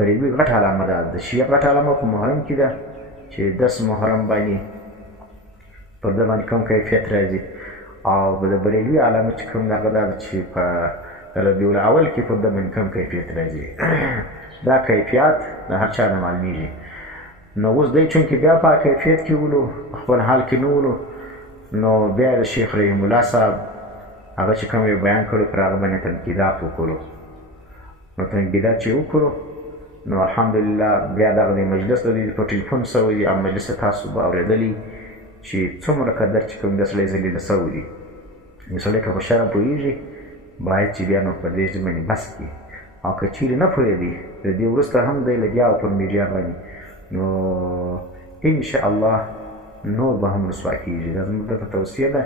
بریلوي غټ علامه ده د شیعه غټ علامه په محرم کې ده چې 10 محرم باندې پر ده باندې کوم کیفیت راځي او د بریلوي علامه چې کوم دغه ده چې په ربیع الاول کې پر ده باندې کوم کیفیت راځي دا کیفیت د هر چا نه معلومیږي نو اوس دی چونکې بیا په کیفیت کې ولو خپل حال کې نه ولو نو بیا د شیخ رحیم الله صاحب هغه چې کوم یې بیان کړو پر هغه باندې تنقیدات وکړو نو تنقیدات چې وکړو نو الحمدلله بیا دغه د مجلس د دوی په ټلیفون سوی دي او مجلس تاسو به اورېدلي چې څومره قدر چې کوم د سړی ذلیله سوی دي نو سړی که په شرم پوهېږي باید چې بیا نو په دې باندې بس کړي او که چیرې نه پوهېدي د دې وروسته هم دی لګیا و پر میډیا باندې نو انشاءالله نور به هم رسوا کېږي دا زموږ درته توصیه ده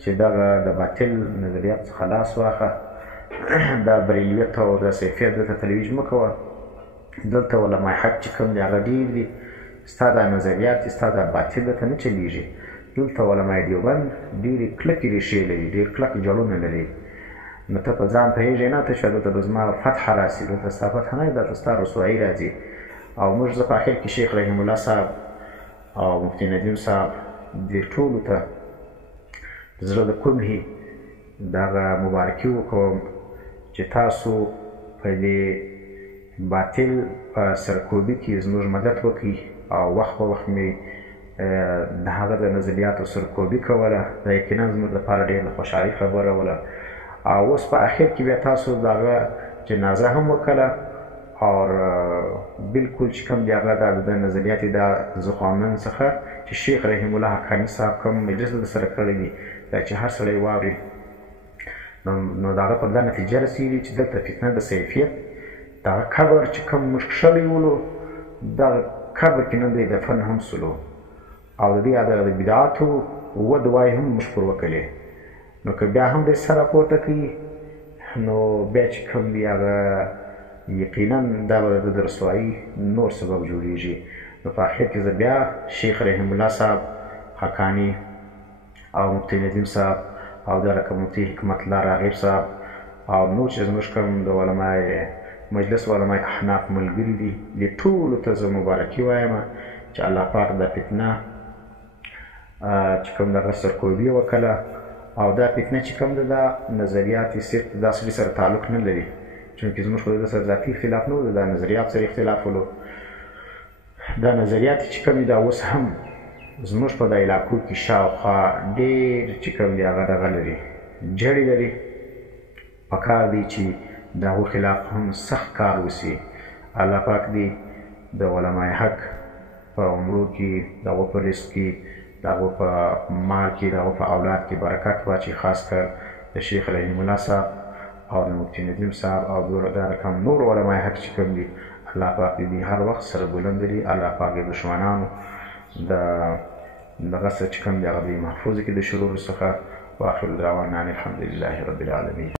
چې دغه د باطل نظریات څخه لاس واخله دا بریلویت او د سیفیت دلته ترویج مه کوه دلته علمای حق چې کوم دی هغه ډېر دي ستا دا نظریات دي ستا دا باطل درته نه چلېږي دلته علمای دیوبند ډېرې کلکې ریښې لري ډېر کلک جړونه لري نو ته په ځان پوهېږې نه ته چې دلته به زما فتح راسي دلته ستا فتح نه دلته ستا رسوایي راځي او موږ زه په اخر کې شیخ رحیم الله صاحب او مفتي ندیم صاحب دې ټولو ته د زړه د کومې دغه مبارکي وکړم چې تاسو په دې باطل په سرکوبي کې زموږ مدد وکړي او وخت په وخت مې د هغه د نظریاتو سرکوبي کوله دا یقینا زموږ لپاره ډېر د خوشحالي خبره وله او اوس په اخر کې بیا تاسو د هغه جنازه هم وکړه او بالکل چې کوم دی هغه د نظریات د زخامن څخه چې شیخ رحیم الله حقاني صاحب کوم مجلس د سره کړی دی دا چې هر سړی واوري نو د هغه پر دا نتیجه رسېږي چې دلته فتنه د سیفیت دغه قبر چې کوم موږ کښلی ولو دغه قبر کې نه دی دفن هم سلو او د دې د بدعاتو اووه دوای هم موږ پر وکړلې نو که بیا هم دی سره پورته کوي نو بیا چې کوم دی هغه یقینا دا به د رسوایي نور سبب جوړېږي نو په اخر کې زه بیا شیخ رحیم الله صاحب حقاني او مفتي ندیم صاحب او دغه مفتي حکمت الله راغب صاحب او نور چې زموږ کوم د علمای مجلس علمای احناف ملګري دي دې ټولو ته زه مبارکي وایم چې الله پاک دا فتنه چې کوم دغه سرکوبي وکړه او دا فتنه چې کوم ده دا نظریات یې صرف دا سړي سره تعلق نه لري چونکې زموږ خو د سره ذاتي اختلاف نه و دا نظریات سره اختلاف ولو دا نظریات چې کوم دي دا اوس هم زموږ په دا علاقو کې شاوخوا ډېر چې کوم دی هغه دغه لري جړې لري پکار دی چې د هغو خلاف هم سخت کار وسي الله پاک دی د علمای حق په عمرو کې د هغو په رزق کې د هغو په مال کې د هغو په اولاد کې برکت واچي خاص کر د شیخ رحیم الله صاحب او د مفتي ندیم صاحب او دا رقم نور علمای حق چې کوم دي الله پاک دې هر وخت سره بلند لري الله پاک د دشمنانو د دغه څه چې کوم دی هغه محفوظ کړي د شرور څخه واخر دعوانا ان الحمد لله رب العالمین